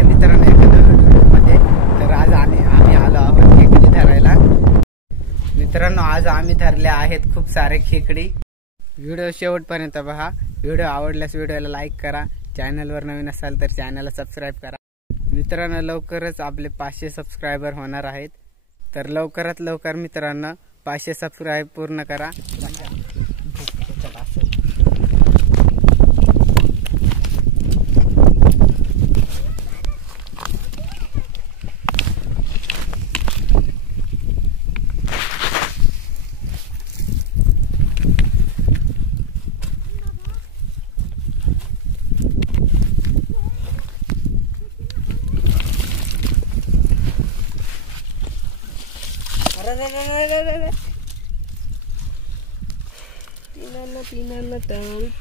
आहे मित्रांनो एका नवीन व्हिडिओमध्ये. तर आज आम्ही आलो आहोत खेकडी धरायला. मित्रांनो आज आम्ही धरले आहेत खूप सारे खेकडी. व्हिडिओ शेवटपर्यंत पहा. व्हिडिओ आवडल्यास व्हिडिओला लाईक करा. चॅनलवर नवीन असाल तर चॅनलला सबस्क्राईब करा. मित्रांनो लवकरच आपले 500 सबस्क्रायबर होणार आहेत. तर लवकरात लवकर मित्रांनो 500 सबस्क्राईब पूर्ण करा.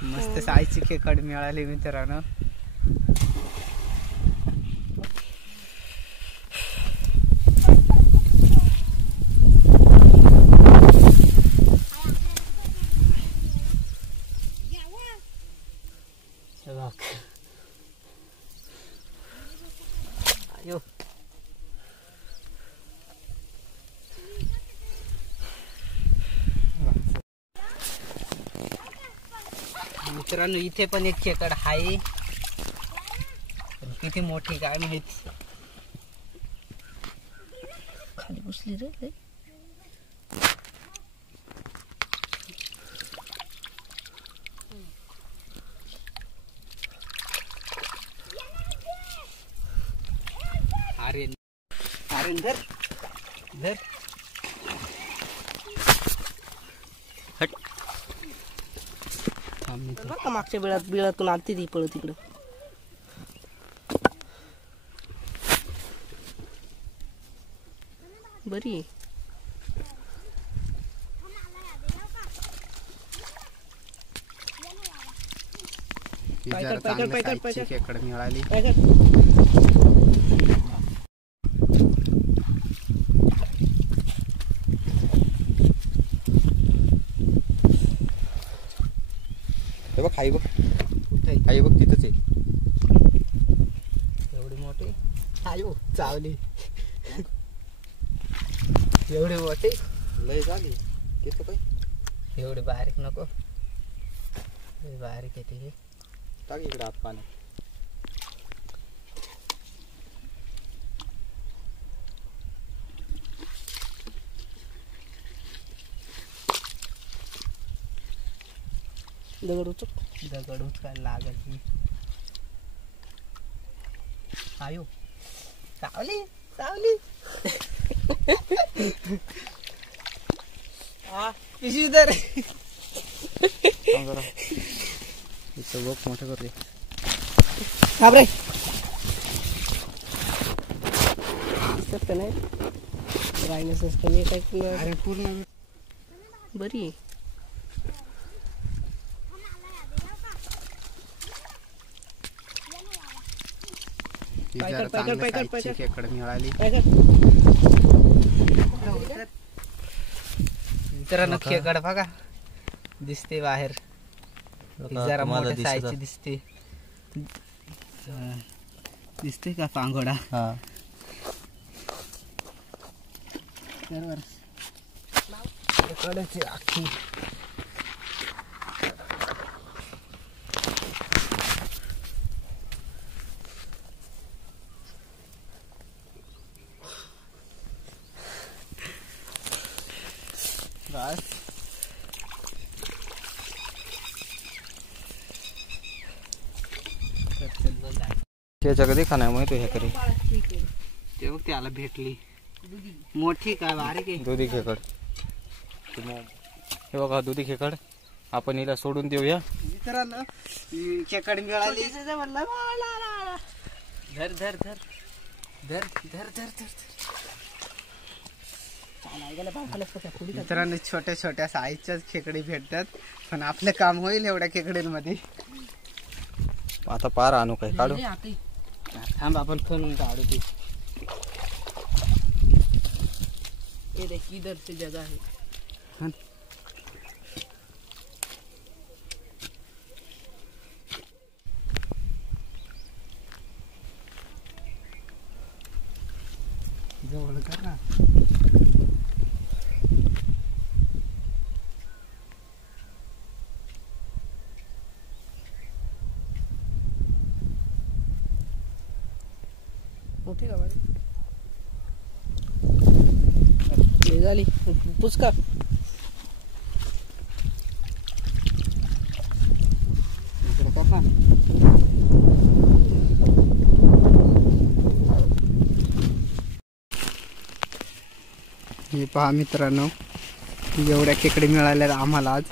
मस्त साईजची खेकड मिळाली मित्रांनो. मित्रांनो इथे पण एक खेकड आहे. किती मोठी काय माहिती. खाली बसली रे. अरे अरे धर धर. हट. मागच्या बिळातून आलती ती पळत तिकडं. बरी खेकड मिळाली. बघ आई बघ आई बघ तिथंच आहे. एवढी मोठी आयो चावली. एवढी मोठी लय झाली. किती काय एवढी बारीक नको. बारीक येते हे. टाक इकडे आत पाणी. दगड उचकायला लागल. आयो चावली चावली. पिशवी दर बघ मोठं करते. घाबरे दिसत नाही. रायनस अरे पूर्ण बरी खेकड मिळाली. मित्रांनो खेकड बघा दिसते बाहेर. जरा मोठ्या साईजची दिसते. दिसते का पांगोडा. खेकडाची आखी. बस त्याच्या कधी खाणार माहिती हे करे. ते बघ त्याला भेटली मोठी काय बारीक आहे. दुधी खेकड. हे बघा दुधी खेकड. आपण हिला सोडून देऊया. मित्रांनो खेकड मिळाली. धर धर धर धर धर धर धर. मित्रांनो छोट्या छोट्या साईजच्याच खेकडी भेटतात. पण आपलं काम होईल एवढ्या खेकडींमध्ये. आता पार आणू काय काढू. थांब आपण फोन काढू. ते इधरची जगह आहे. जवळ कर ना. मोठी का बाई? हे झाली पुचका. इकडे कर ना. हे पहा मित्रांनो, एवढ्या खेकडे मिळाल्या आम्हाला आज.